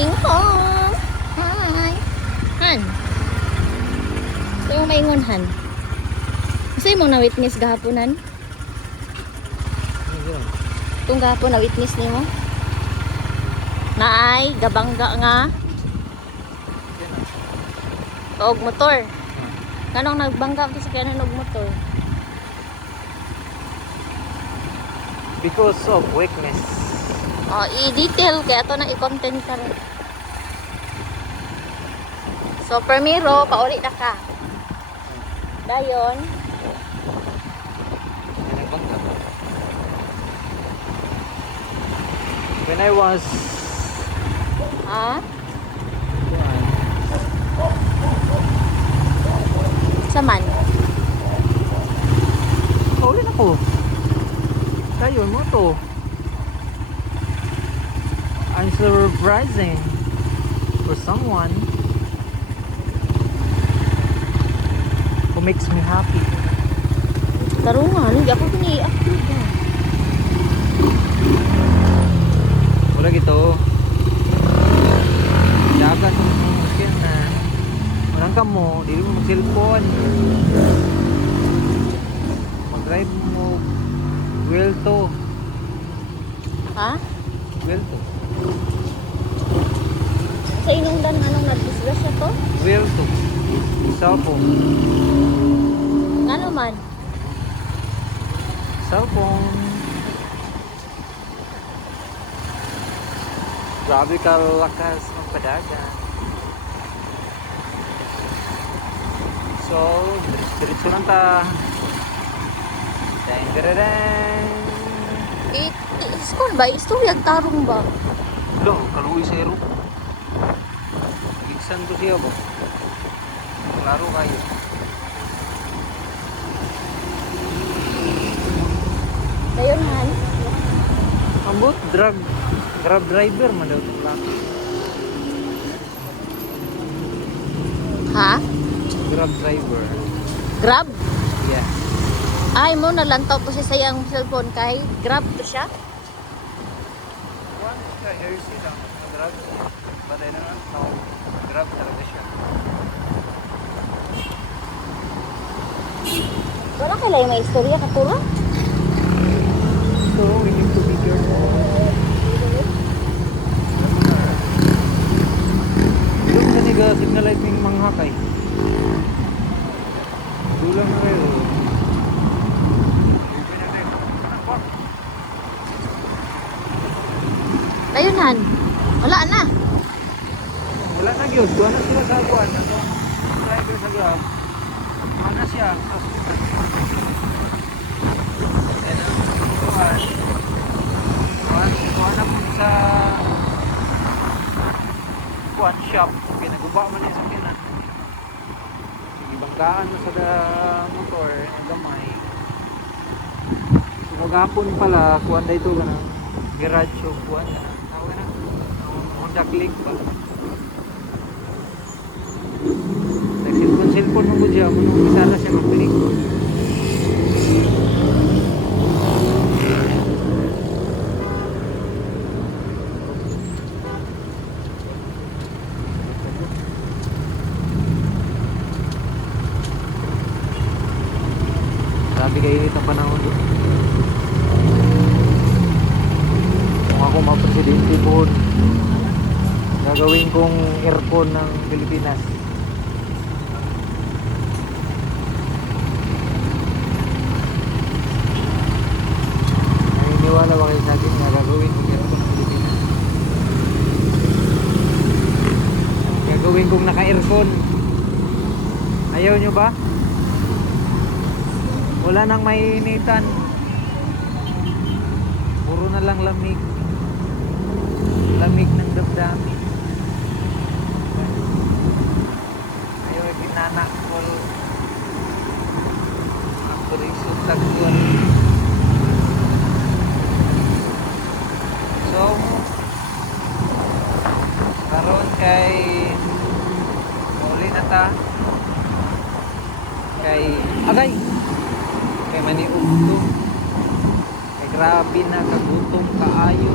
going home. Hi. Han. Ito yung maingon, Han. Kasi mo na witness gahaponan? Itong gahapon na witness ni mo? Naay, gabangga nga. Og motor. Kanong nagbangga ko sa kanan og motor? Because of weakness. Oh, i-detail kaya ito na i-content ka rin. So, primero, pauli na ka. Dayon. When I was Ha? Saman. Pauli na ko. Tayo mo to. I'm surprising for someone who makes me happy. Tarungan, hindi ako pini-upload na. Wala gito. Dagat mo mungkin na walang ka mo, di mo mag-cellphone. Mag-drive mo wheel to. Ha? Wheel to. Sa inungdan anong nag-disgrasya to? Wheel to. Cellphone. Nga naman. Cellphone. Grabe ka lakas ng padagan. So, diretso lang ta. Dang, dadadang. School ba? Istorya tarong ba? Lo, kaluwi sa ero. Gigsan to siya ba? Klaro kayo. Dayon, Han. Ambot, grab driver man daw itong laki. Ha? Grab driver. Grab? Yeah. Ay mo, nalantaw po siya sa iyang cellphone kay Grab to siya? One ka hersey lang. Grab. But I don't know. Grab talaga siya. Wala ka lang may istorya katuro? So, we need to be careful. Doon sa niga signal light ng mga hakay. Dulang kayo. Dayon, Han. Wala na. Wala na yun. Doon na sila sa aguan. Driver sa grab. Ano siya? Kuha na po sa kuhan shop. Pinaguba man yung sakinan. Sige, banggaan mo sa motor. Ang gamay. Magapon pala. Kuhan na ito na. Garage shop. Kuhan na. Tawag na. Honda Click pa. Nag-cellphone mo dyan. Munong isara siya mag-click. Grabe kayo itong panahon doon. Kung ako ma-presidente po, gagawin kong aircon ng Pilipinas. Naniniwala ba kayo sa akin na gagawin kong aircon ng Pilipinas? Gagawin kong naka-aircon. Ayaw nyo ba? Wala nang maininitan. Puro na lang lamig. Lamig ng damdamin. Ayaw ay pinanakol. Ang turisong tagpuan. So, karon kay uli na ta. Kay agay. Kay maniugto. Kay grabe na kagutom kaayo.